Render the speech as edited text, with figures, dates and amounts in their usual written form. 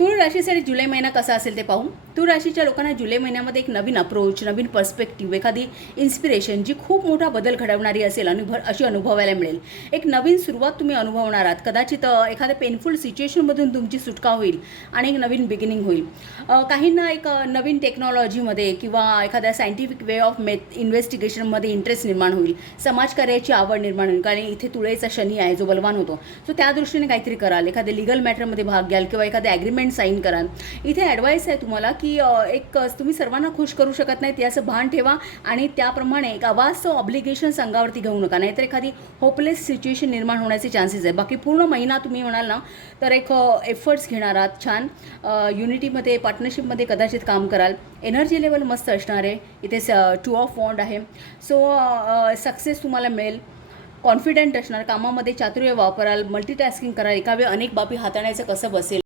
तूळ राशीसाठी जुलै महिना कसा असेल ते पाहू. तूळ राशीच्या लोकांना जुलै महिन्यामध्ये एक नवीन अप्रोच, नवीन पर्स्पेक्टिव्ह, एखादी इन्स्पिरेशन जी खूप मोठा बदल घडवणारी असेल अशी अनुभवायला मिळेल. एक नवीन सुरुवात तुम्ही अनुभवणार आहात. कदाचित एखाद्या पेनफुल सिच्युएशनमधून तुमची सुटका होईल आणि एक नवीन बिगिनिंग होईल. काहींना एक नवीन टेक्नॉलॉजीमध्ये किंवा एखाद्या सायंटिफिक वे ऑफ इन्व्हेस्टिगेशनमध्ये इंटरेस्ट निर्माण होईल. समाजकार्याची आवड निर्माण होईल, कारण इथे तुळेचा शनी आहे जो बलवान होतो. सो त्या दृष्टीने काहीतरी कराल, एखाद्या लिगल मॅटरमध्ये भाग घ्याल किंवा एखाद्या ॲग्रीमेंट साईन कराल. इथे ॲडवाईस आहे तुम्हाला की एक तुम्ही सर्वांना खुश करू शकत नाहीत याचं भान ठेवा आणि त्याप्रमाणे एक अवास्तव ऑब्लिगेशन्स अंगावरती घेऊ नका, नाहीतर एखादी होपलेस सिच्युएशन निर्माण होण्याचे चान्सेस आहे. बाकी पूर्ण महिना तुम्ही म्हणाल ना तर एक एफर्ट्स घेणार आहात, छान युनिटीमध्ये पार्टनरशिपमध्ये कदाचित काम कराल. एनर्जी लेवल मस्त असणार आहे. इथे 2 ऑफ वॉन्ड आहे. सो सक्सेस तुम्हाला मिळेल. कॉन्फिडंट असणार, कामामध्ये चातुर्य वापराल, मल्टीटास्किंग कराल, एका वेळी अनेक बाबी हाताळण्याचं कसं बसेल.